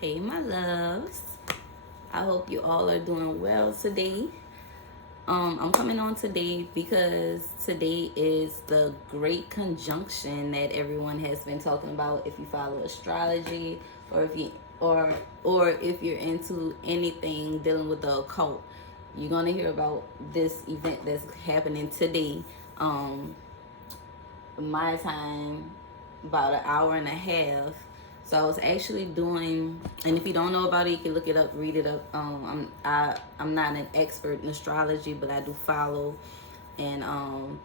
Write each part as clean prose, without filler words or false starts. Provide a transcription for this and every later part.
Hey, my loves. I hope you all are doing well today. I'm coming on today because today is the great conjunction that everyone has been talking about. If you follow astrology, or if you or if you're into anything dealing with the occult, you're gonna hear about this event that's happening today. My time, about an hour and a half. So I was actually doing, and if you don't know about it, you can look it up, read it up. I'm not an expert in astrology, but I do follow, and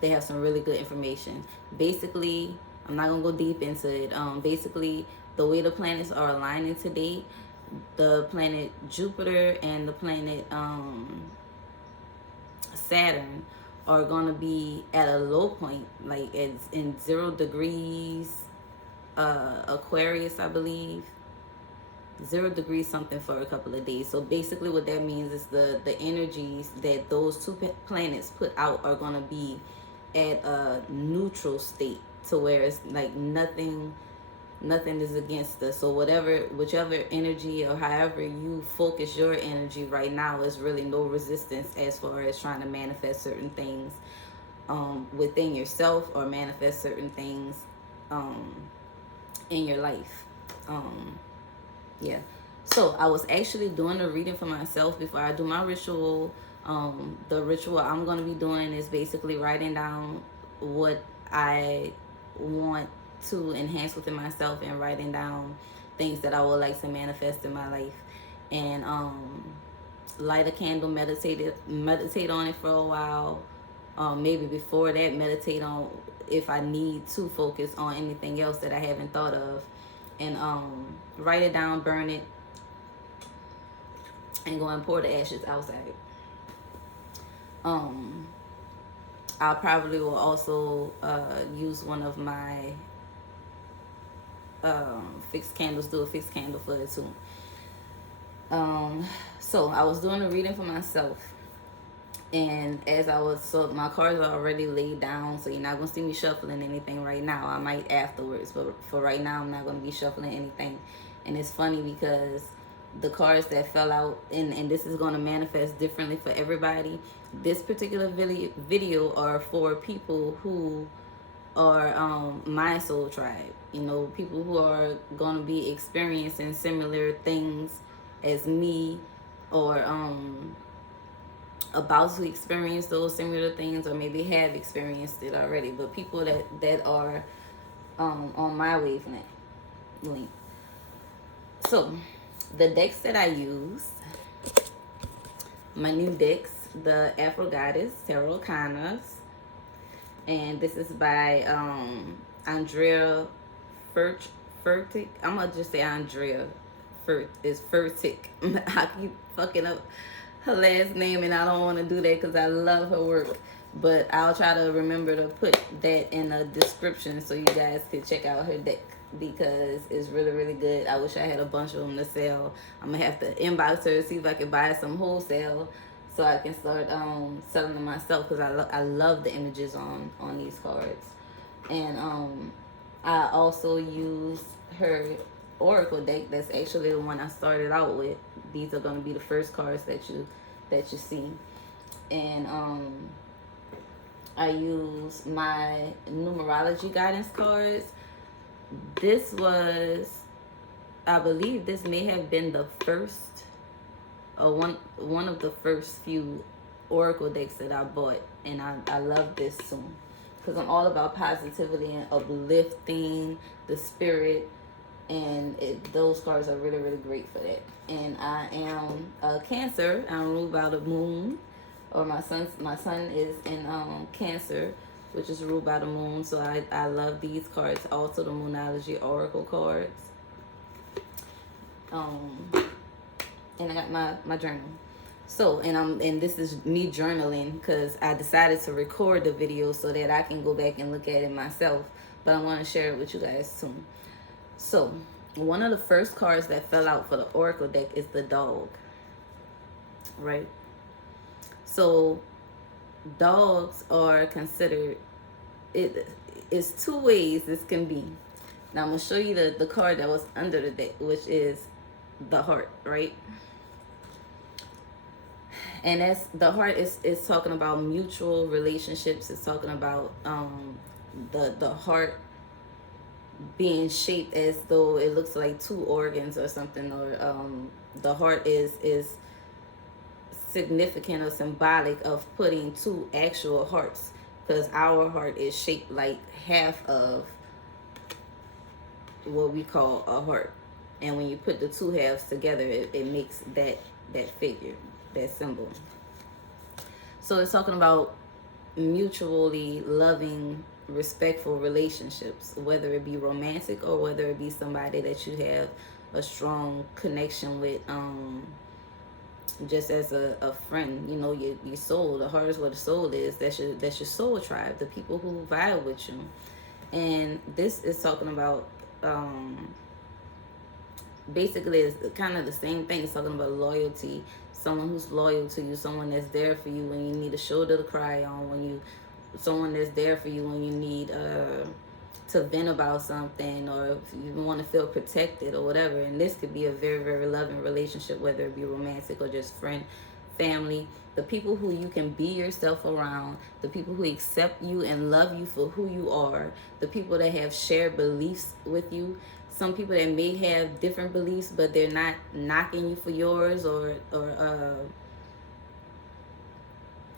they have some really good information. Basically, I'm not gonna go deep into it. Basically, the way the planets are aligning today, the planet Jupiter and the planet Saturn are gonna be at a low point, like it's in 0 degrees Aquarius, I believe. 0 degrees something for a couple of days. So basically what that means is the energies that those two planets put out are gonna be at a neutral state, to where it's like nothing is against us. So whichever energy or however you focus your energy right now, is really no resistance as far as trying to manifest certain things within yourself, or manifest certain things um, in your life. Yeah. So I was actually doing a reading for myself before I do my ritual. The ritual I'm going to be doing is basically writing down what I want to enhance within myself, and writing down things that I would like to manifest in my life. And light a candle, meditate on it for a while. Maybe before that, meditate on if I need to focus on anything else that I haven't thought of, and write it down, burn it, and go and pour the ashes outside. I probably will also use one of my fixed candles, do a fixed candle for it too. So I was doing a reading for myself, and so my cards are already laid down, so you're not gonna see me shuffling anything right now. I might afterwards, but for right now, I'm not gonna be shuffling anything. And it's funny because the cards that fell out, and this is gonna manifest differently for everybody. This particular video are for people who are my soul tribe. You know, people who are gonna be experiencing similar things as me, or about to experience those similar things, or maybe have experienced it already, but people that are on my wavelength length. So the decks that I use, my new decks, the Afro Tarot, and this is by Andrea Furtick. I'm gonna just say Andrea Furtick. I keep fucking up her last name, and I don't want to do that because I love her work. But I'll try to remember to put that in a description so you guys can check out her deck, because it's really, really good. I wish I had a bunch of them to sell. I'm gonna have to inbox her, see if I can buy some wholesale so I can start selling them myself, because I love the images on these cards. And I also use her oracle deck. That's actually the one I started out with. These are going to be the first cards that you see. And I use my numerology guidance cards. This was, I believe this may have been the first, one of the first few oracle decks that I bought, and I love this too, because I'm all about positivity and uplifting the spirit, and those cards are really, really great for that. And I am a Cancer. I'm ruled by the moon, or my son is in Cancer, which is ruled by the moon. So I love these cards. Also the Moonology oracle cards. And I got my journal. So, and this is me journaling, because I decided to record the video so that I can go back and look at it myself. But I want to share it with you guys soon. So, one of the first cards that fell out for the oracle deck is the dog. Right? So, dogs are considered, it's two ways this can be. Now, I'm going to show you the card that was under the deck, which is the heart, right? And that's the heart is talking about mutual relationships. It's talking about the heart being shaped as though it looks like two organs or something, or the heart is significant or symbolic of putting two actual hearts, because our heart is shaped like half of what we call a heart, and when you put the two halves together, it makes that figure, that symbol. So it's talking about mutually loving, respectful relationships, whether it be romantic or whether it be somebody that you have a strong connection with, just as a friend. You know, your soul, the heart is where the soul is. That's your soul tribe, the people who vibe with you. And this is talking about basically it's kind of the same thing. It's talking about loyalty, someone who's loyal to you, someone that's there for you when you need a shoulder to cry on, someone that's there for you when you need to vent about something, or if you want to feel protected or whatever. And this could be a very, very loving relationship, whether it be romantic or just friend, family. The people who you can be yourself around, the people who accept you and love you for who you are, the people that have shared beliefs with you. Some people that may have different beliefs, but they're not knocking you for yours, or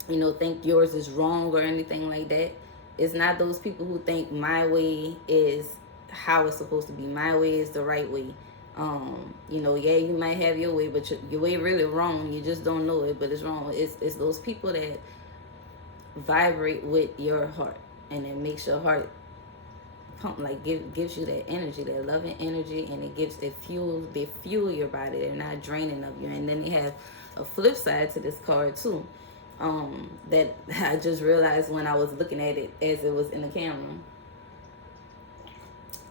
you know, think yours is wrong or anything like that. It's not those people who think my way is how it's supposed to be. My way is the right way. You know, yeah, you might have your way, but your way really wrong. You just don't know it, but it's wrong. It's those people that vibrate with your heart, and it makes your heart pump, like gives you that energy, that loving energy, and they fuel your body. They're not draining of you. And then they have a flip side to this card too, that I just realized when I was looking at it as it was in the camera.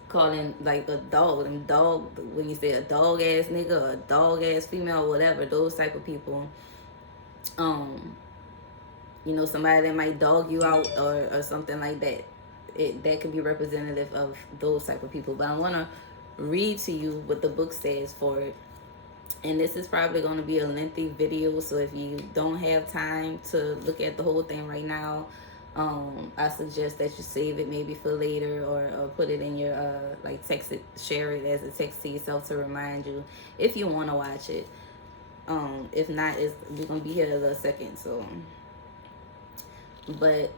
Calling like a dog, when you say a dog ass nigga or a dog ass female or whatever, those type of people, you know, somebody that might dog you out or something like that. That could be representative of those type of people. But I want to read to you what the book says for it. And this is probably going to be a lengthy video, so if you don't have time to look at the whole thing right now, I suggest that you save it maybe for later, or put it in your like text it, share it as a text to yourself to remind you if you want to watch it. If not, we're gonna be here in a little second. So, but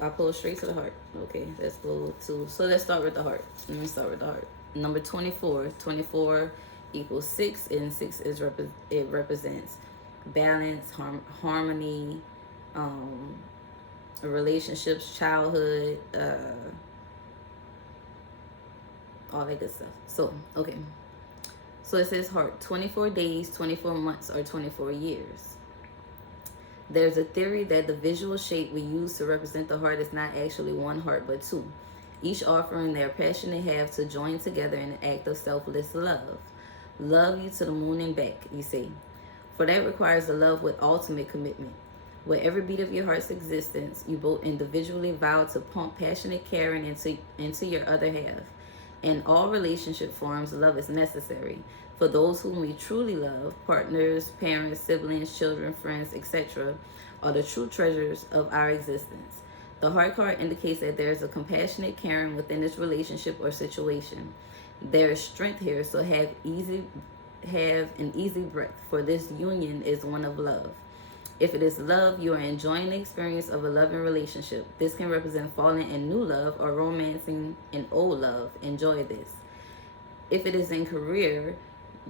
I pulled straight to the heart. Okay, let's go to. So let's start with the heart. Let me start with the heart. Number 24. 24 equals 6, and 6 is it represents balance, harmony, relationships, childhood, all that good stuff. So, okay. So it says heart, 24 days, 24 months, or 24 years. There's a theory that the visual shape we use to represent the heart is not actually one heart, but two, each offering their passionate half to join together in an act of selfless love. Love you to the moon and back, you see. For that requires a love with ultimate commitment. With every beat of your heart's existence, you both individually vow to pump passionate caring into your other half. In all relationship forms, love is necessary. For those whom we truly love, partners, parents, siblings, children, friends, etc., are the true treasures of our existence. The heart card indicates that there is a compassionate caring within this relationship or situation. There is strength here, so have an easy breath, for this union is one of love. If it is love, you are enjoying the experience of a loving relationship. This can represent falling in new love or romancing in old love. Enjoy this. If it is in career,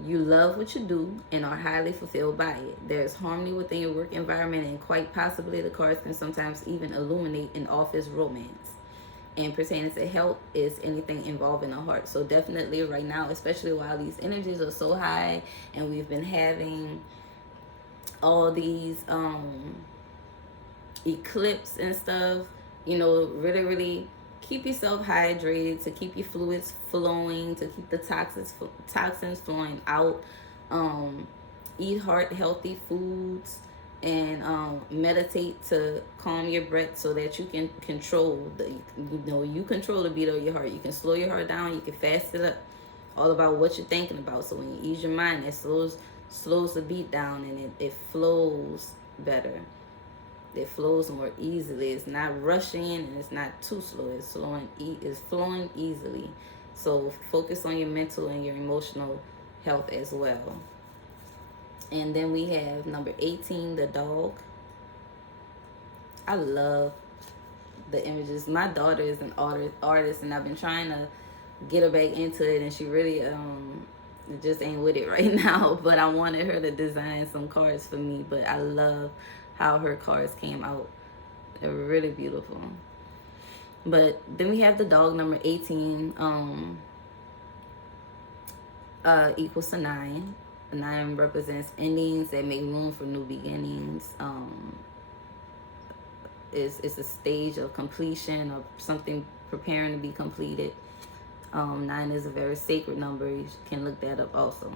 you love what you do and are highly fulfilled by it. There is harmony within your work environment, and quite possibly the cards can sometimes even illuminate an office romance. And pertaining to health is anything involving the heart. So definitely right now, especially while these energies are so high and we've been having all these eclipse and stuff, you know, really keep yourself hydrated, to keep your fluids flowing, to keep the toxins flowing out. Eat heart healthy foods, and meditate to calm your breath so that you can control you control the beat of your heart. You can slow your heart down, you can fast it up, all about what you're thinking about. So when you ease your mind, it slows the beat down, and it flows better. It flows more easily. It's not rushing and it's not too slow. It's flowing easily. So focus on your mental and your emotional health as well. And then we have number 18, the dog. I love the images. My daughter is an artist, and I've been trying to get her back into it, and she really just ain't with it right now. But I wanted her to design some cards for me. But I love how her cards came out. They're really beautiful. But then we have the dog, number 18, equals to 9. 9 represents endings that make room for new beginnings. It's a stage of completion of something preparing to be completed. 9 is a very sacred number. You can look that up also.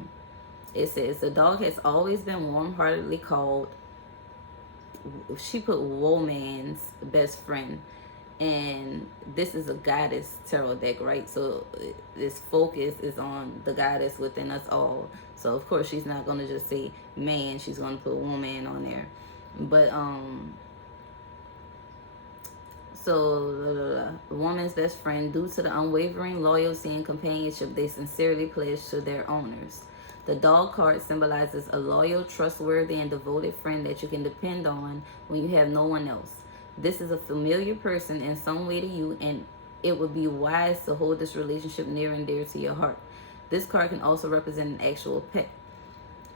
It says, the dog has always been warm-heartedly called, she put woman's best friend. And this is a goddess tarot deck, right? So this focus is on the goddess within us all. So of course she's not going to just say man, she's going to put woman on there. But so the woman's best friend, due to the unwavering loyalty and companionship they sincerely pledge to their owners. The dog card symbolizes a loyal, trustworthy, and devoted friend that you can depend on when you have no one else. This is a familiar person in some way to you, and it would be wise to hold this relationship near and dear to your heart. This card can also represent an actual pet.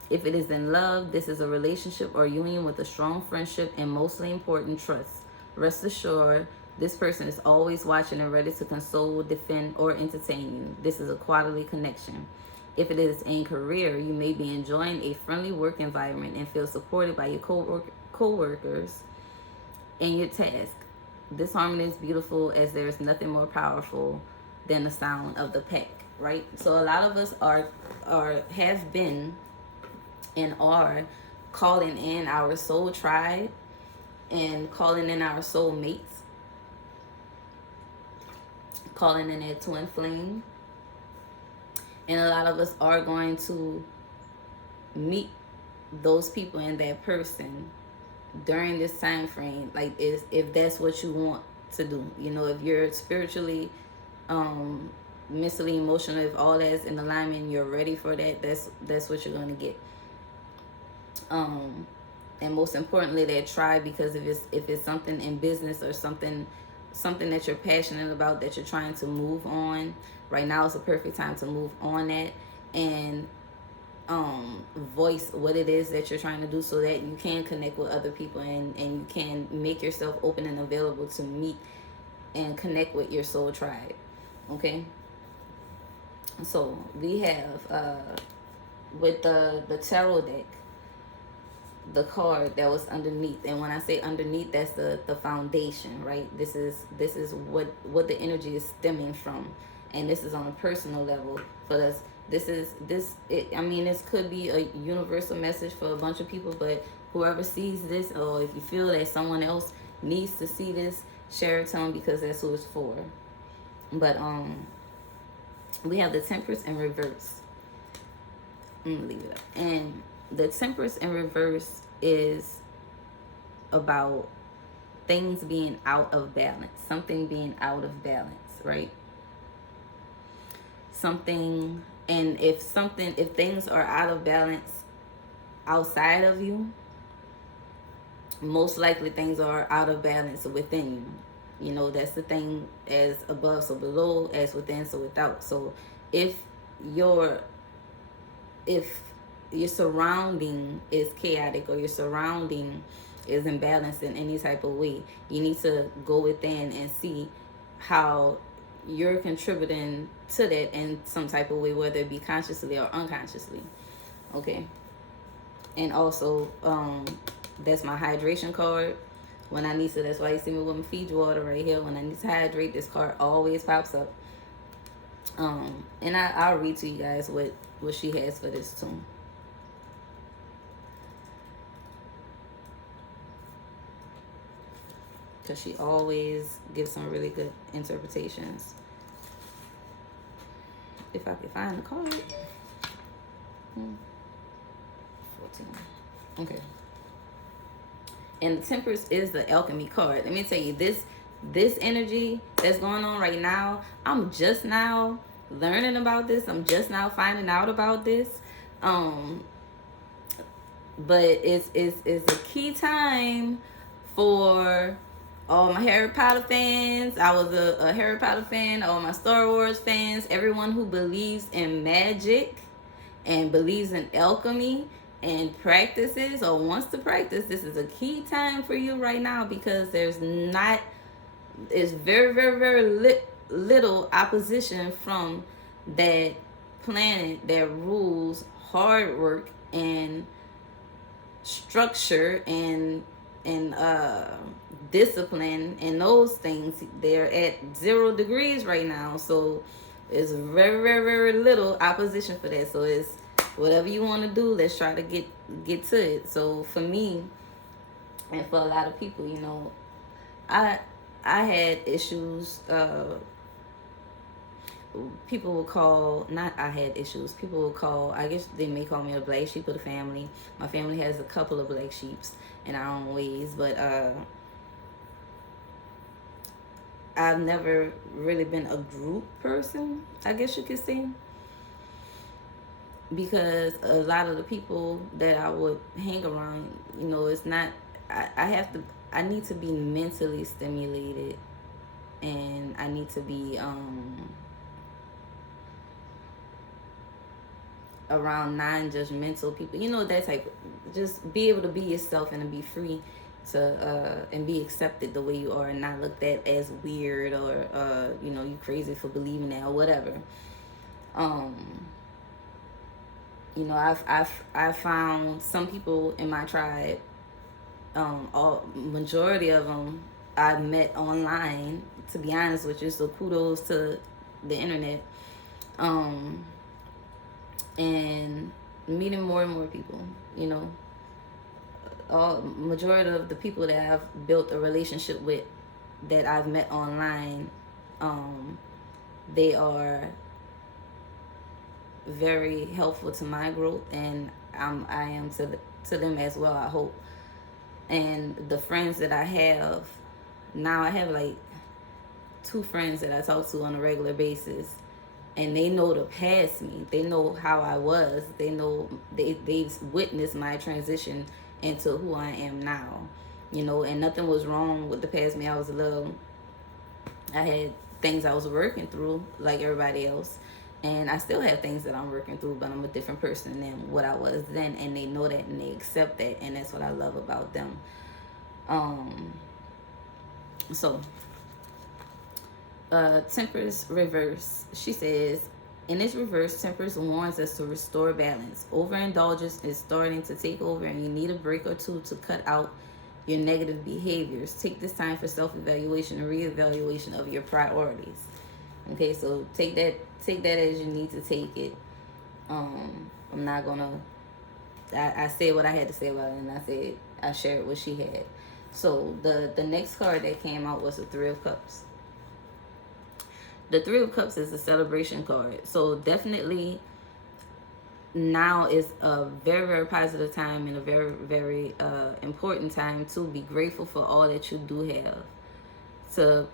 If it is in love, this is a relationship or union with a strong friendship and, mostly important, trust. Rest assured, this person is always watching and ready to console, defend, or entertain you. This is a quarterly connection. If it is in career, you may be enjoying a friendly work environment and feel supported by your co-workers in your task. This harmony is beautiful, as there is nothing more powerful than the sound of the pack, right? So a lot of us have been and are calling in our soul tribe and calling in our soul mates, calling in their twin flame. And a lot of us are going to meet those people and that person during this time frame, like if that's what you want to do. You know, if you're spiritually, mentally, emotionally, if all that's in alignment, you're ready for that, that's what you're going to get. And most importantly, that tribe, because if it's something in business or something that you're passionate about, that you're trying to move on, right now is a perfect time to move on that and voice what it is that you're trying to do, so that you can connect with other people and you can make yourself open and available to meet and connect with your soul tribe. Okay, so we have with the tarot deck, the card that was underneath, and when I say underneath, that's the foundation, right? This is what the energy is stemming from, and this is on a personal level for us. This could be a universal message for a bunch of people, but whoever sees this, or if you feel that someone else needs to see this, share it to them, because that's who it's for. But we have the Temperance in reverse. I'm gonna leave it up. And the Temperance in reverse is about things being out of balance, something being out of balance, right? Something. And if things are out of balance outside of you, most likely things are out of balance within you. You know, that's the thing, as above so below, as within so without. So if your surrounding is chaotic, or your surrounding is imbalanced in any type of way, you need to go within and see how you're contributing to that in some type of way, whether it be consciously or unconsciously. Okay. And also, that's my hydration card. When I need to, that's why you see me with my Fiji water right here. When I need to hydrate, this card always pops up. And I'll read to you guys what she has for this too. Because she always gives some really good interpretations. if I can find the card. 14. Okay. And the Temperance is the alchemy card. Let me tell you, this energy that's going on right now, I'm just now learning about this. I'm just now finding out about this. But it's a key time for all my Harry Potter fans. I was a Harry Potter fan. All my Star Wars fans. Everyone who believes in magic and believes in alchemy and practices or wants to practice. This is a key time for you right now, because there's very, very, very little opposition from that planet that rules hard work and structure and discipline and those things. They're at 0 degrees right now, so it's very, very, very little opposition for that. So it's whatever you want to do, let's try to get to it. So for me, and for a lot of people, you know, I had issues. People will call, not I had issues, people will call, I guess they may call me a black sheep of the family. My family has a couple of black sheeps in our own ways, but I've never really been a group person, I guess you could say, because a lot of the people that I would hang around, you know, it's not, I need to be mentally stimulated, and I need to be around non-judgmental people, you know, that type. Just be able to be yourself and to be free to and be accepted the way you are, and not looked at as weird or you know, you crazy for believing that or whatever. You know, I've found some people in my tribe, majority of them I've met online, to be honest with you, so kudos to the internet. And meeting more and more people, you know. Majority of the people that I've built a relationship with that I've met online, they are very helpful to my growth, and I am to them as well, I hope. And the friends that I have now, I have like 2 friends that I talk to on a regular basis, and they know to pass me. They know how I was. They know they've witnessed my transition into who I am now, you know. And nothing was wrong with the past me. I had things I was working through like everybody else, and I still have things that I'm working through, but I'm a different person than what I was then, and they know that and they accept that, and that's what I love about them. So Temperance reverse, she says, in this reverse, Temperance warns us to restore balance. Overindulgence is starting to take over, and you need a break or two to cut out your negative behaviors. Take this time for self-evaluation and reevaluation of your priorities. Okay, so take that as you need to take it. I'm not gonna, I said what I had to say about it, and I shared what she had. So the next card that came out was the 3 of Cups. The 3 of Cups is a celebration card. So definitely now is a very, very positive time, and a very, very important time to be grateful for all that you do have. To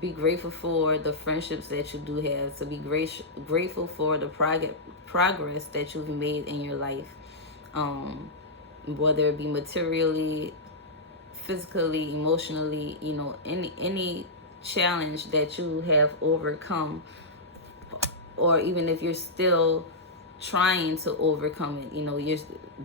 be grateful for the friendships that you do have. To be grateful for the progress that you've made in your life. Whether it be materially, physically, emotionally, you know, any challenge that you have overcome, or even if you're still trying to overcome it, you know,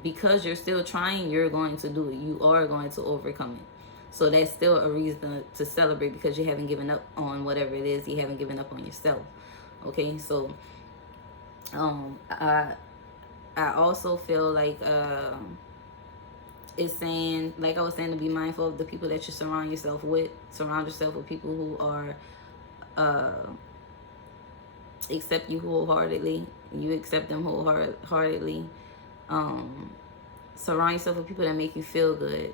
because you're still trying, you're going to do it. You are going to overcome it. So that's still a reason to celebrate, because you haven't given up on whatever it is. You haven't given up on yourself. Okay, so I also feel like it's saying, like I was saying, to be mindful of the people that you surround yourself with. Surround yourself with people who are accept you wholeheartedly. You accept them wholeheartedly. Surround yourself with people that make you feel good,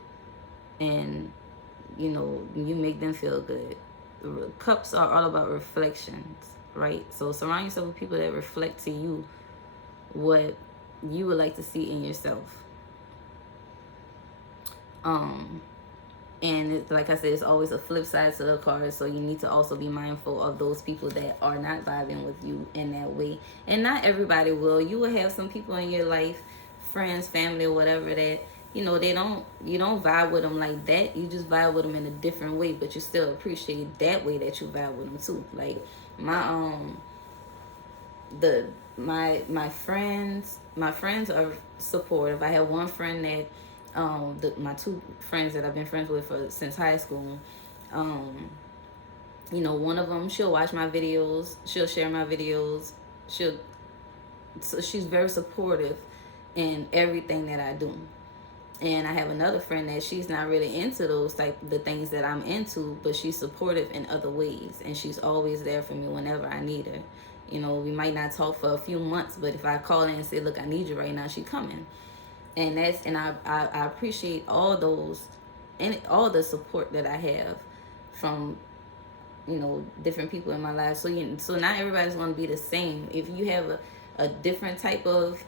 and you know, you make them feel good. Cups are all about reflections. right? So surround yourself with people that reflect to you what you would like to see in yourself. And like I said, it's always a flip side to the card, so you need to also be mindful of those people that are not vibing with you in that way. And not everybody will. You will have some people in your life, friends, family, or whatever, that you don't vibe with them like that. You just vibe with them in a different way, but you still appreciate that way that you vibe with them too. Like my friends are supportive. I have one friend that my two friends that I've been friends with since high school. One of them, she'll watch my videos, she'll share my videos, so she's very supportive in everything that I do. And I have another friend that she's not really into the things that I'm into, but she's supportive in other ways, and she's always there for me whenever I need her. We might not talk for a few months, but if I call in and say, look, I need you right now, she's coming. And I appreciate all those and all the support that I have from different people in my life. So not everybody's going to be the same. If you have a different types of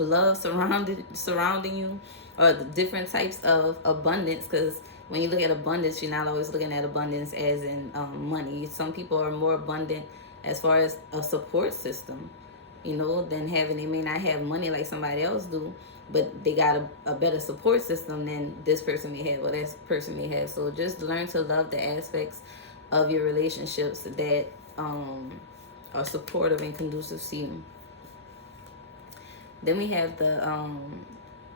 love surrounding you, or the different types of abundance, because when you look at abundance, you're not always looking at abundance as in money. Some people are more abundant as far as a support system, than they may not have money like somebody else do, but they got a better support system than this person may have or that person may have. So just learn to love the aspects of your relationships that are supportive and conducive to you. Then we have the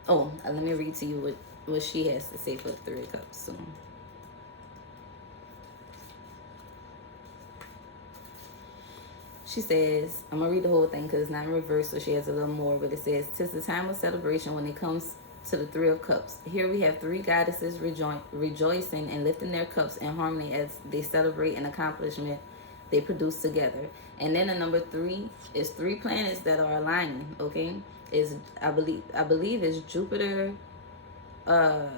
let me read to you what she has to say for the Three of Cups. So she says, I'm going to read the whole thing because it's not in reverse, so she has a little more, but it says, 'tis the time of celebration when it comes to the Three of Cups. Here we have three goddesses rejoicing and lifting their cups in harmony as they celebrate an accomplishment they produce together. And then the number 3 is 3 planets that are aligning, okay? I believe it's Jupiter, I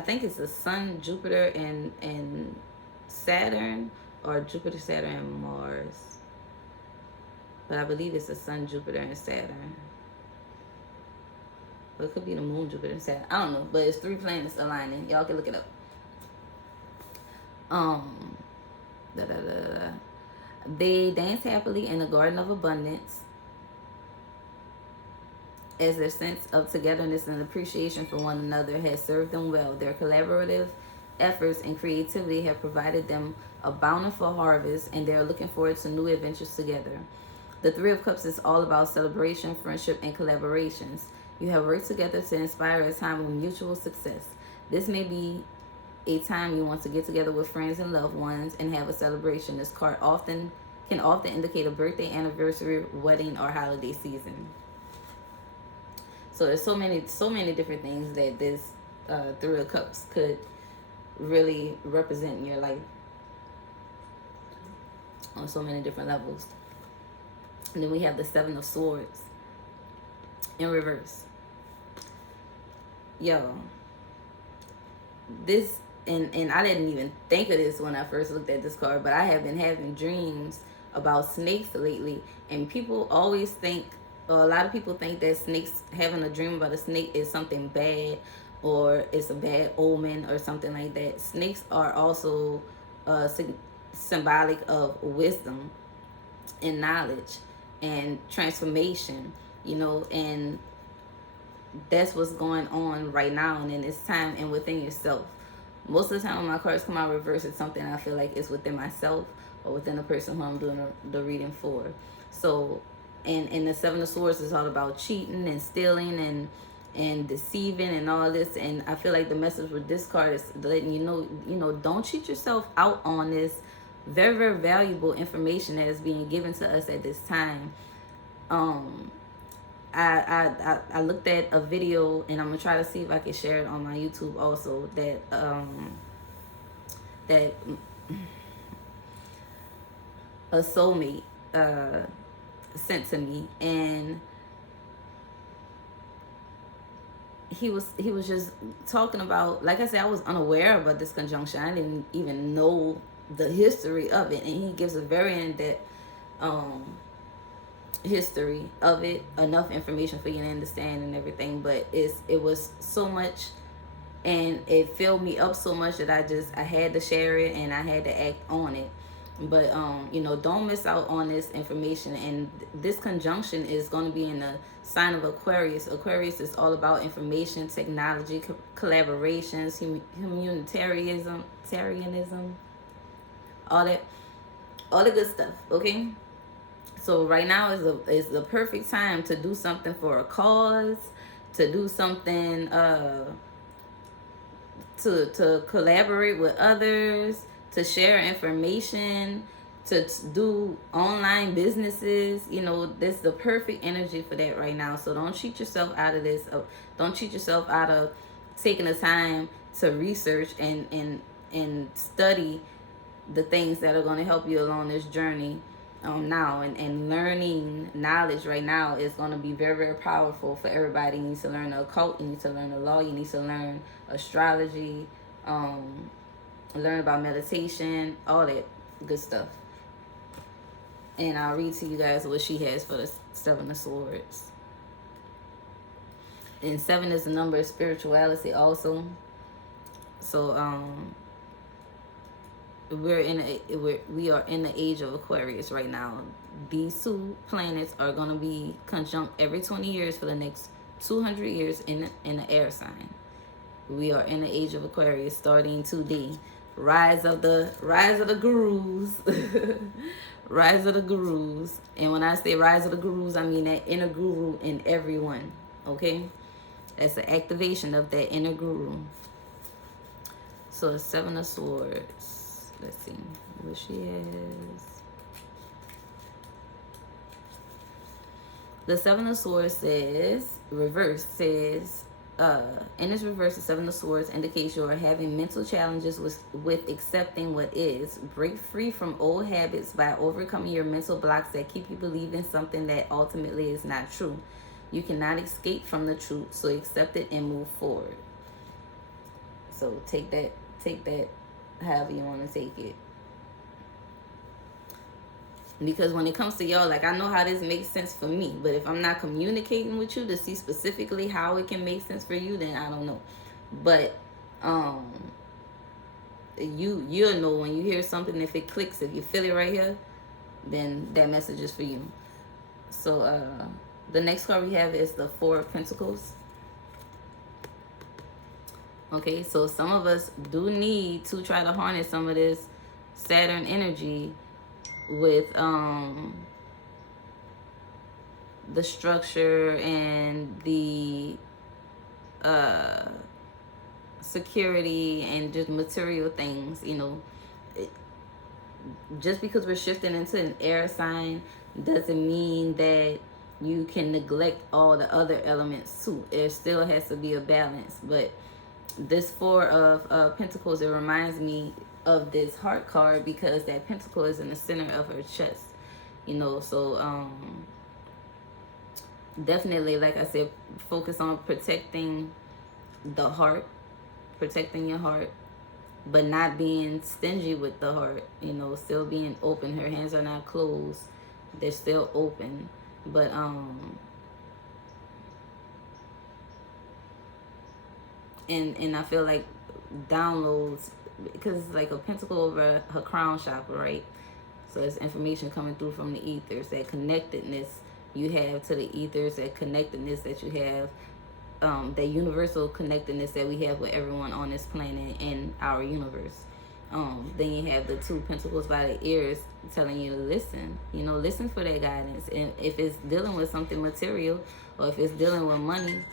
think it's the Sun, Jupiter, and Saturn, or Jupiter, Saturn, and Mars. But I believe it's the Sun, Jupiter, and Saturn. But it could be the Moon, Jupiter, and Saturn. I don't know, but it's 3 planets aligning. Y'all can look it up. They dance happily in the Garden of Abundance as their sense of togetherness and appreciation for one another has served them well. Their collaborative efforts and creativity have provided them a bountiful harvest, and they are looking forward to new adventures together. The Three of Cups is all about celebration, friendship, and collaborations. You have worked together to inspire a time of mutual success. This may be a time you want to get together with friends and loved ones and have a celebration. This card can often indicate a birthday, anniversary, wedding, or holiday season. So there's so many different things that this Three of Cups could really represent in your life on so many different levels. And then we have the Seven of Swords in reverse. Yo, this, and I didn't even think of this when I first looked at this card, but I have been having dreams about snakes lately, and people always think, or a lot of people think that snakes, having a dream about a snake is something bad, or it's a bad omen or something like that. Snakes are also symbolic of wisdom and knowledge and transformation, and that's what's going on right now and in this time and within yourself. Most of the time when my cards come out reverse, it's something I feel like is within myself or within the person who I'm doing the reading for. So, and the Seven of Swords is all about cheating and stealing and deceiving and all this. And I feel like the message with this card is letting you know, don't cheat yourself out on this very, very valuable information that is being given to us at this time. I looked at a video, and I'm gonna try to see if I can share it on my YouTube also, that a soulmate sent to me, and he was just talking about, like I said, I was unaware about this conjunction. I didn't even know the history of it, and he gives a very in-depth history of it, enough information for you to understand and everything. But it was so much, and it filled me up so much that I had to share it and I had to act on it. But you know, don't miss out on this information. And this conjunction is going to be in the sign of Aquarius. Aquarius is all about information, technology, collaborations, humanitarianism, all the good stuff. Okay, so right now is the perfect time to do something for a cause, to do something to collaborate with others, to share information, to do online businesses. You know, this is the perfect energy for that right now. So don't cheat yourself out of this. Don't cheat yourself out of taking the time to research and study the things that are going to help you along this journey now. And learning knowledge right now is going to be very, very powerful for everybody. You need to learn the occult, you need to learn the law, you need to learn astrology, learn about meditation, all that good stuff. And I'll read to you guys what she has for the Seven of Swords. And 7 is the number of spirituality also. So we are in the age of Aquarius right now. These two planets are going to be conjunct every 20 years for the next 200 years in the air sign. We are in the age of Aquarius starting today. Rise of the gurus. Rise of the gurus. And when I say rise of the gurus, I mean that inner guru in everyone. Okay? That's the activation of that inner guru. So 7 of Swords. Let's see what she has. The 7 of Swords says, reverse says, in its reverse, the 7 of Swords indicates you are having mental challenges with accepting what is. Break free from old habits by overcoming your mental blocks that keep you believing something that ultimately is not true. You cannot escape from the truth, so accept it and move forward. So take that however you want to take it. Because when it comes to y'all, like, I know how this makes sense for me, but if I'm not communicating with you to see specifically how it can make sense for you, then I don't know. But you'll know when you hear something. If it clicks, if you feel it right here, then that message is for you. So the next card we have is the 4 of Pentacles. Okay, so some of us do need to try to harness some of this Saturn energy with the structure and the security and just material things. You know, just because we're shifting into an air sign doesn't mean that you can neglect all the other elements too. There still has to be a balance. But this 4 of Pentacles, it reminds me of this heart card because that pentacle is in the center of her chest. You know, so definitely, like I said, focus on protecting the heart, protecting your heart, but not being stingy with the heart. You know, still being open. Her hands are not closed, they're still open. But and I feel like downloads, because it's like a pentacle over her crown chakra, right? So there's information coming through from the ethers, that connectedness you have to the ethers, that connectedness that you have, that universal connectedness that we have with everyone on this planet and our universe. Then you have the 2 pentacles by the ears telling you to listen. You know, listen for that guidance. And if it's dealing with something material, or if it's dealing with money,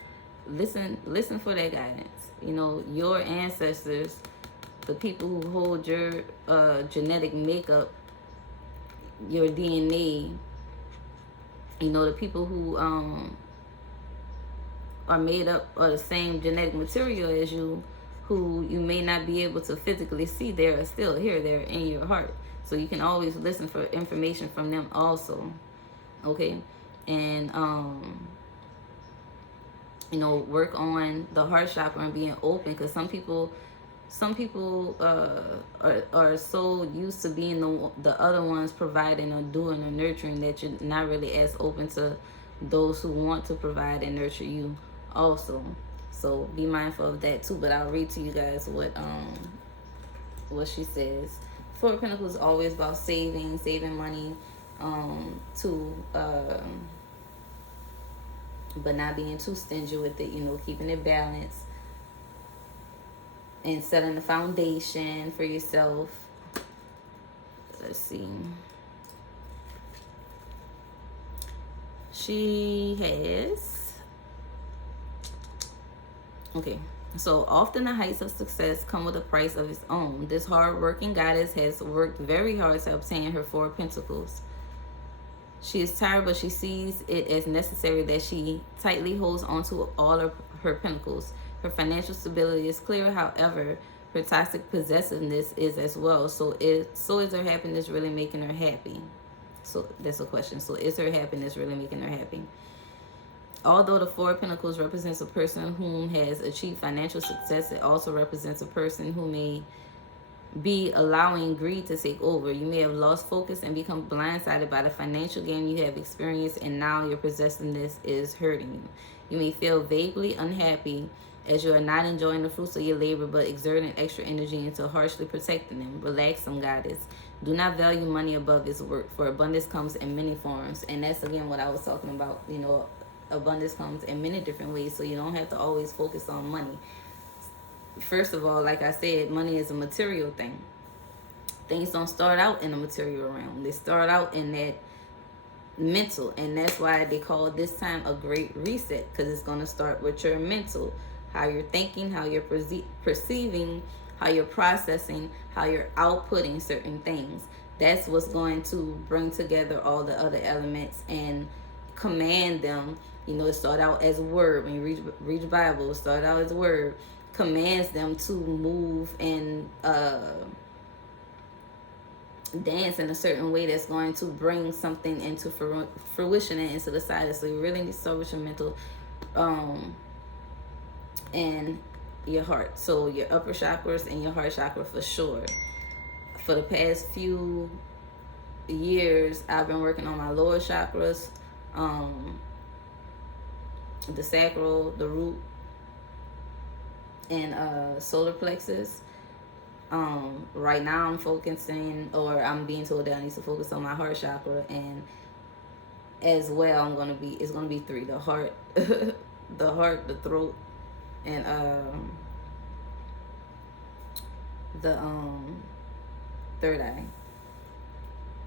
listen for that guidance. You know, your ancestors, the people who hold your genetic makeup, your DNA, you know, the people who are made up of the same genetic material as you, who you may not be able to physically see, they are still here, they're in your heart. So you can always listen for information from them also. Okay? And you know, work on the heart chakra and being open, because some people Some people are so used to being the other ones providing or doing or nurturing that you're not really as open to those who want to provide and nurture you also. So be mindful of that too. But I'll read to you guys what she says. Four of Pentacles is always about saving money, to but not being too stingy with it, you know, keeping it balanced and setting the foundation for yourself. Let's see. She has, okay, so often the heights of success come with a price of its own. This hard-working goddess has worked very hard to obtain her Four of Pentacles. She is tired, but she sees it as necessary that she tightly holds onto all of her pentacles. Her financial stability is clear, however, her toxic possessiveness is as well. So is her happiness really making her happy? So that's a question. So is her happiness really making her happy? Although the Four of Pentacles represents a person who has achieved financial success, it also represents a person who may be allowing greed to take over. You may have lost focus and become blindsided by the financial gain you have experienced, and now your possessiveness is hurting you. You may feel vaguely unhappy as you are not enjoying the fruits of your labor but exerting extra energy into harshly protecting them. Relax, some goddess. Do not value money above its worth, for abundance comes in many forms. And that's again what I was talking about. You know, abundance comes in many different ways, so you don't have to always focus on money. First of all, like I said, money is a material thing. Things don't start out in the material realm. They start out in that mental, and that's why they call this time a great reset, because it's going to start with your mental, how you're thinking, how you're perceiving, how you're processing, how you're outputting certain things. That's what's going to bring together all the other elements and command them. You know, it started out as a word. When you read the Bible, it started out as a word, commands them to move and dance in a certain way that's going to bring something into fruition and into the side. So you really need to start with your mental and your heart. So your upper chakras and your heart chakra for sure. For the past few years, I've been working on my lower chakras, the sacral, the root, and solar plexus. Right now I'm focusing, or I'm being told that I need to focus on my heart chakra, and as well it's gonna be three: the heart, the heart, the throat, and the third eye.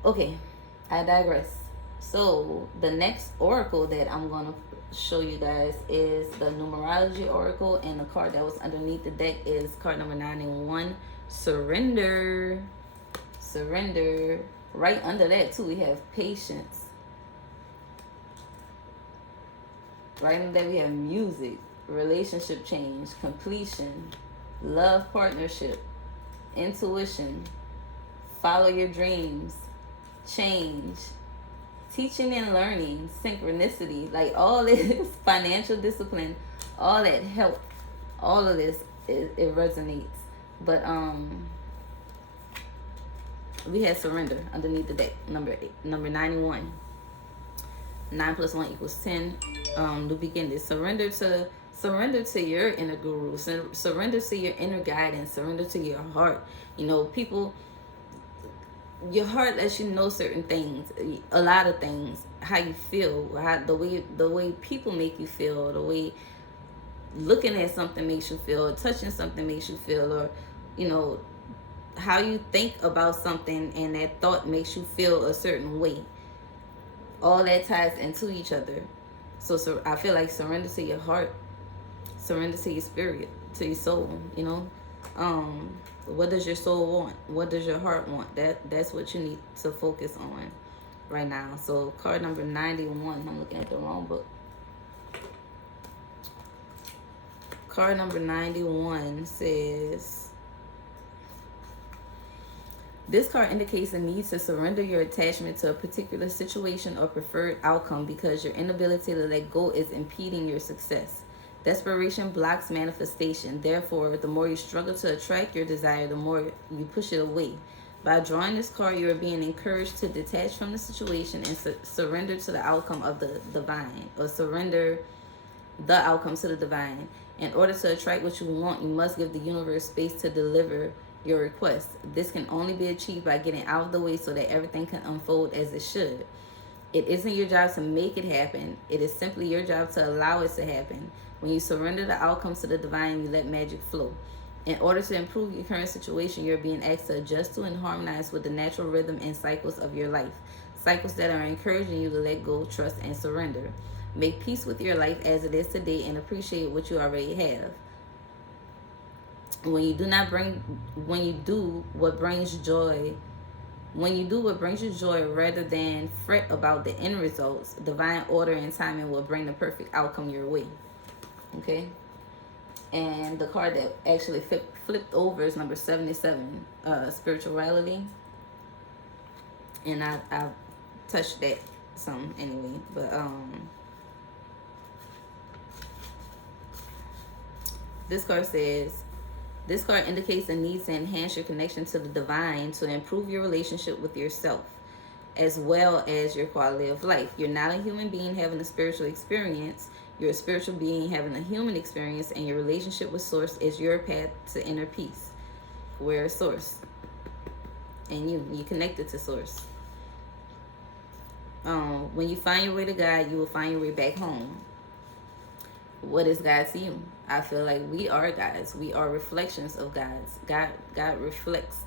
Okay, I digress. So the next oracle that I'm gonna show you guys is the numerology oracle, and the card that was underneath the deck is card number 91, surrender. Right under that too, we have patience. Right under that we have music, relationship change, completion, love, partnership, intuition, follow your dreams, change, teaching and learning, synchronicity, like all this, financial discipline, all that help, all of this, it resonates. But we had surrender underneath the deck, number 91. 9 plus 1 equals 10. New beginnings. Surrender to your inner guru. Surrender to your inner guidance. Surrender to your heart. You know, people, your heart lets you know certain things, a lot of things, how you feel, how the way people make you feel, the way looking at something makes you feel, or touching something makes you feel, or you know, how you think about something and that thought makes you feel a certain way. All that ties into each other. So I feel like surrender to your heart, surrender to your spirit, to your soul. You know, what does your soul want? What does your heart want? That's what you need to focus on right now. So card number 91. I'm looking at the wrong book. Card number 91 says, this card indicates a need to surrender your attachment to a particular situation or preferred outcome because your inability to let go is impeding your success. Desperation blocks manifestation. Therefore, the more you struggle to attract your desire, the more you push it away. By drawing this card, you are being encouraged to detach from the situation and surrender to the outcome of the divine, or surrender the outcome to the divine. In order to attract what you want, you must give the universe space to deliver your request. This can only be achieved by getting out of the way so that everything can unfold as it should. It isn't your job to make it happen. It is simply your job to allow it to happen. When you surrender the outcomes to the divine, you let magic flow. In order to improve your current situation, you're being asked to adjust to and harmonize with the natural rhythm and cycles of your life. Cycles that are encouraging you to let go, trust, and surrender. Make peace with your life as it is today and appreciate what you already have. When you do what brings you joy rather than fret about the end results, divine order and timing will bring the perfect outcome your way. Okay? And the card that actually flipped over is number 77, spirituality. And I touched that some anyway, but this card indicates a need to enhance your connection to the divine to improve your relationship with yourself as well as your quality of life. You're not a human being having a spiritual experience. You're a spiritual being having a human experience, and your relationship with Source is your path to inner peace. Where is Source? And you connected to Source. When you find your way to God, you will find your way back home. What is God to you? I feel like we are gods. We are reflections of gods. God reflects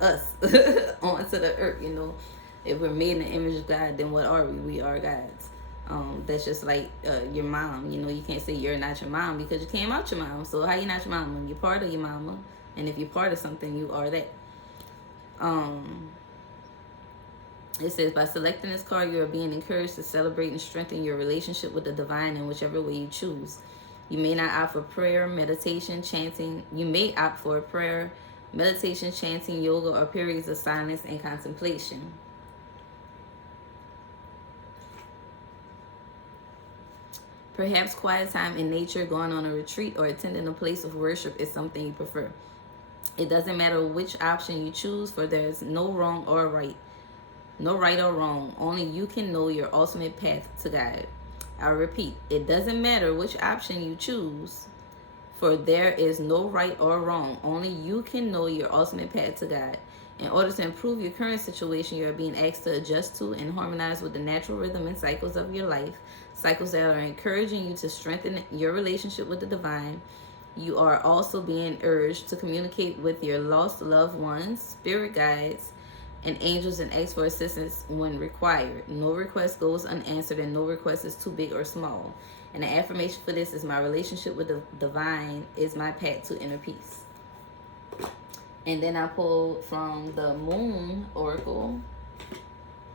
us onto the earth, you know. If we're made in the image of God, then what are we? We are gods. That's just like your mom. You know, you can't say you're not your mom because you came out your mom. So how you not your mama? You're part of your mama. And if you're part of something, you are that. It says, by selecting this card, you are being encouraged to celebrate and strengthen your relationship with the divine in whichever way you choose. You may not opt for prayer, meditation, chanting. You may opt for prayer, meditation, chanting, yoga, or periods of silence and contemplation. Perhaps quiet time in nature, going on a retreat, or attending a place of worship is something you prefer. It doesn't matter which option you choose, for there's no wrong or right. No right or wrong. Only you can know your ultimate path to God. I repeat, it doesn't matter which option you choose, for there is no right or wrong. Only you can know your ultimate path to God. In order to improve your current situation, you are being asked to adjust to and harmonize with the natural rhythm and cycles of your life, cycles that are encouraging you to strengthen your relationship with the divine. You are also being urged to communicate with your lost loved ones, spirit guides, and angels, and ask for assistance when required. No request goes unanswered, and no request is too big or small. And the affirmation for this is, my relationship with the divine is my path to inner peace. And then I pulled from the Moon Oracle,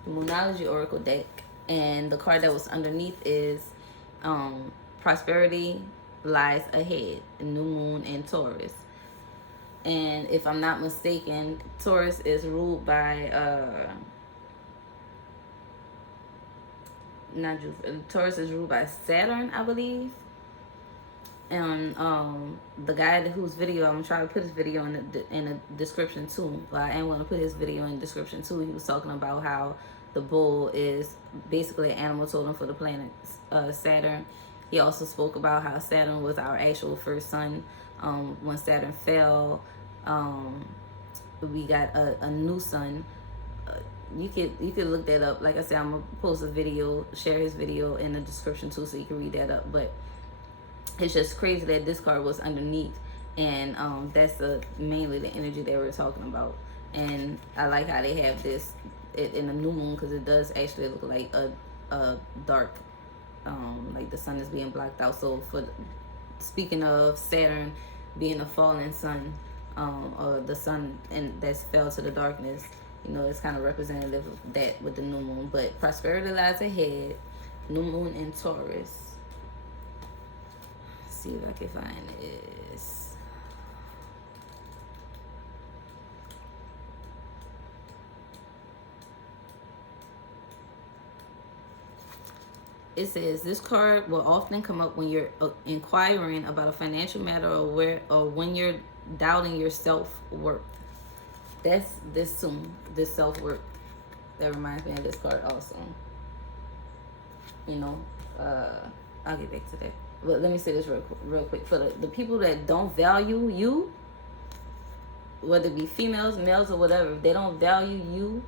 the Moonology Oracle deck, and the card that was underneath is prosperity lies ahead, new moon in Taurus. And if I'm not mistaken, Taurus is ruled by Taurus is ruled by Saturn, I believe. And the guy whose video, I'm gonna try to put his video in the description too. But I am gonna put his video in the description too. He was talking about how the bull is basically an animal totem for the planet Saturn. He also spoke about how Saturn was our actual first sun. When Saturn fell, we got a new sun. You could look that up. Like I said, I'm gonna post a video, share his video in the description too, so you can read that up. But it's just crazy that this card was underneath, and that's mainly the energy that we're talking about. And I like how they have this in the new moon, because it does actually look like a dark, like the sun is being blocked out. So speaking of Saturn being a fallen sun, or the sun and that's fell to the darkness, you know, it's kind of representative of that with the new moon. But prosperity lies ahead, new moon in Taurus. Let's see if I can find this. It says this card will often come up when you're inquiring about a financial matter, or when you're doubting your self-worth. That's this too, this self-worth. That reminds me of this card also. You know, I'll get back to that. But let me say this real quick. For the people that don't value you, whether it be females, males, or whatever, if they don't value you,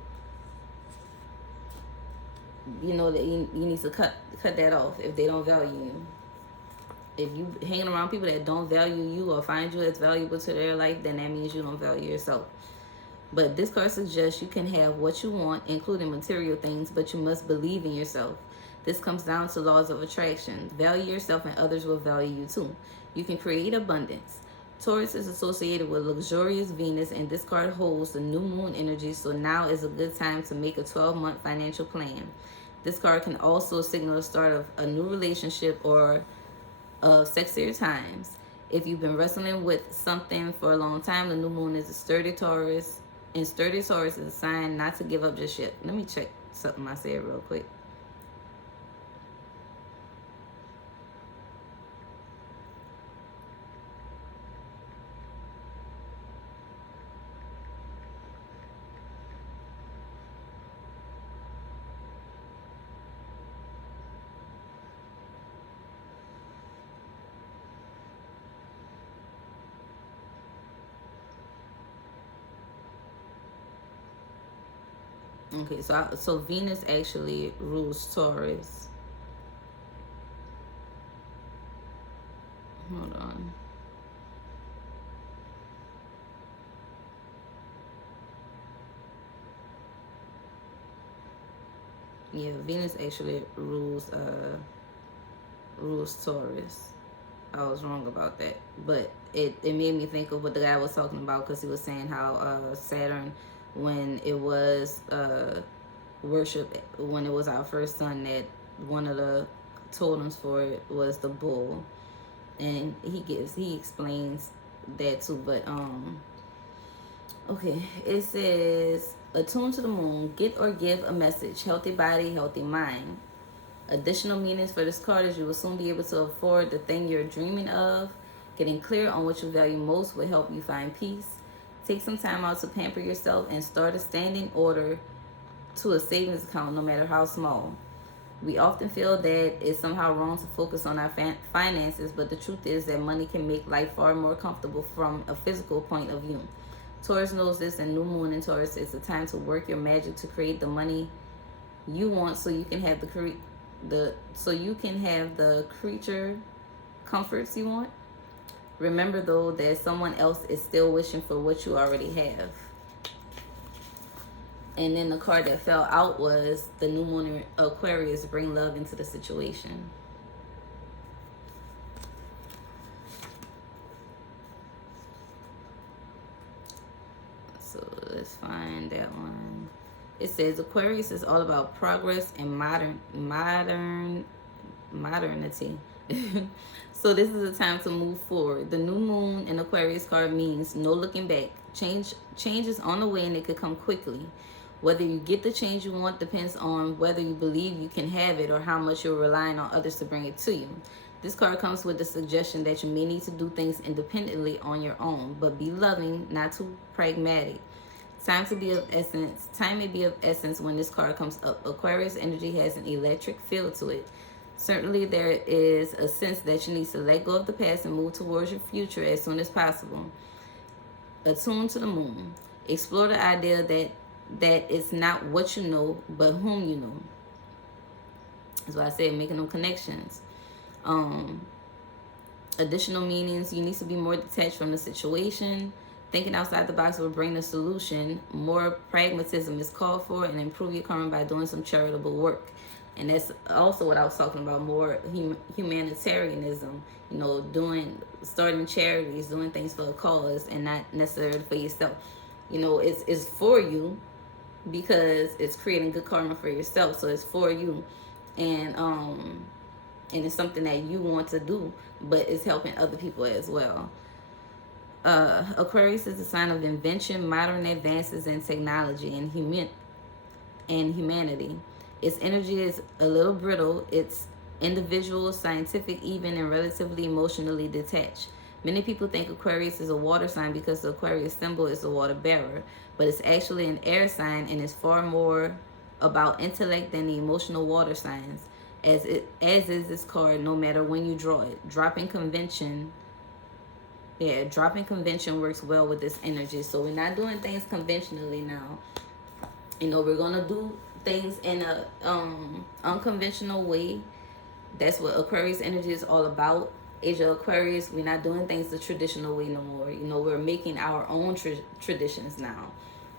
you know that you need to cut that off. If they don't value you, if you hanging around people that don't value you or find you as valuable to their life, then that means you don't value yourself. But this card suggests you can have what you want, including material things, but you must believe in yourself. This comes down to laws of attraction. Value yourself and others will value you too. You can create abundance. Taurus is associated with luxurious Venus, and this card holds the new moon energy, so now is a good time to make a 12-month financial plan. This card can also signal the start of a new relationship or of sexier times. If you've been wrestling with something for a long time, the new moon is a sturdy Taurus, and sturdy Taurus is a sign not to give up just yet. Let me check something I said real quick. Okay, so Venus actually rules Taurus. Hold on. Yeah, Venus actually rules Taurus. I was wrong about that, but it made me think of what the guy was talking about, because he was saying how Saturn, when it was worship, when it was our first son, that one of the totems for it was the bull, and he explains that too. But okay, it says attune to the moon, get or give a message, healthy body, healthy mind. Additional meanings for this card is you will soon be able to afford the thing you're dreaming of. Getting clear on what you value most will help you find peace. Take some time out to pamper yourself and start a standing order to a savings account, no matter how small. We often feel that it's somehow wrong to focus on our finances, but the truth is that money can make life far more comfortable from a physical point of view. Taurus knows this, and new moon in Taurus is a time to work your magic to create the money you want, so you can have the creature comforts you want. Remember though that someone else is still wishing for what you already have. And then the card that fell out was the new moon in Aquarius, bring love into the situation. So let's find that one. It says Aquarius is all about progress and modernity. So this is a time to move forward. The new moon in Aquarius card means no looking back. Change is on the way, and it could come quickly. Whether you get the change you want depends on whether you believe you can have it or how much you're relying on others to bring it to you. This card comes with the suggestion that you may need to do things independently on your own, but be loving, not too pragmatic. Time may be of essence when this card comes up. Aquarius energy has an electric feel to it. Certainly there is a sense that you need to let go of the past and move towards your future as soon as possible. Attune to the moon. Explore the idea that it's not what you know, but whom you know. That's why I said making them connections. Additional meanings, you need to be more detached from the situation. Thinking outside the box will bring a solution. More pragmatism is called for, and improve your karma by doing some charitable work. And that's also what I was talking about, more humanitarianism, you know, starting charities, doing things for a cause and not necessarily for yourself. You know, it's for you because it's creating good karma for yourself. So it's for you. And it's something that you want to do, but it's helping other people as well. Aquarius is a sign of invention, modern advances in technology, and humanity. Its energy is a little brittle. It's individual, scientific even, and relatively emotionally detached. Many people think Aquarius is a water sign because the Aquarius symbol is a water bearer, but it's actually an air sign and is far more about intellect than the emotional water signs. As is this card, no matter when you draw it. Dropping convention works well with this energy. So we're not doing things conventionally now. You know, we're gonna do things in a unconventional way. That's what Aquarius energy is all about. Age of Aquarius, we're not doing things the traditional way no more. You know, we're making our own traditions now.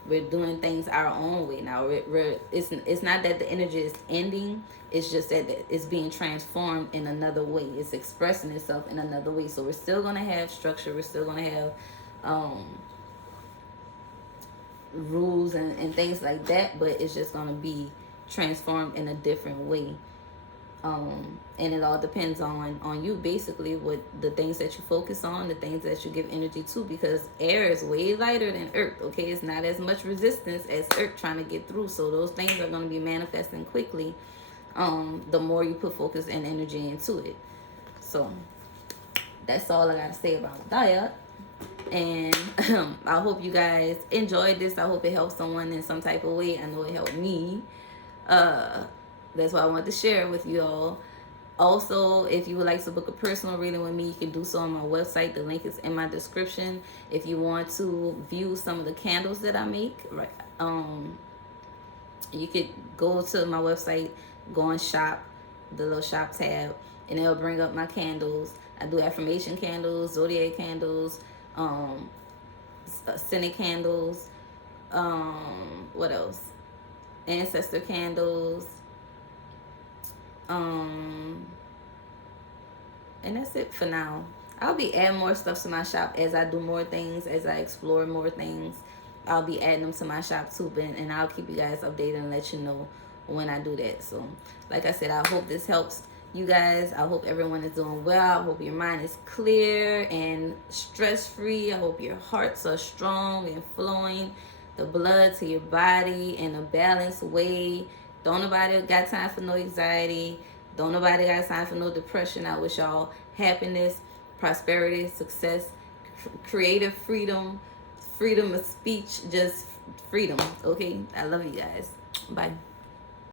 We're doing things our own way now. It's not that the energy is ending. It's just that it's being transformed in another way. It's expressing itself in another way. So we're still gonna have structure. We're still gonna have rules and things like that. But it's just gonna be transformed in a different way. And it all depends on you, basically, what the things that you focus on, the things that you give energy to, because air is way lighter than earth. Okay, it's not as much resistance as earth trying to get through, so those things are going to be manifesting quickly the more you put focus and energy into it. So that's all I got to say about that. And I hope you guys enjoyed this. I hope it helped someone in some type of way. I know it helped me. That's why I wanted to share it with you all. Also, if you would like to book a personal reading with me, you can do so on my website. The link is in my description. If you want to view some of the candles that I make, right, you could go to my website, go and shop, the little shop tab, and it'll bring up my candles. I do affirmation candles, zodiac candles, cynic candles, what else? Ancestor candles. And that's it for now. I'll be adding more stuff to my shop as I do more things, as I explore more things. I'll be adding them to my shop too, and I'll keep you guys updated and let you know when I do that. So, like I said, I hope this helps you guys. I hope everyone is doing well. I hope your mind is clear and stress-free. I hope your hearts are strong and flowing the blood to your body in a balanced way. Don't nobody got time for no anxiety. Don't nobody got time for no depression. I wish y'all happiness, prosperity, success, creative freedom, freedom of speech, just freedom. Okay? I love you guys. Bye.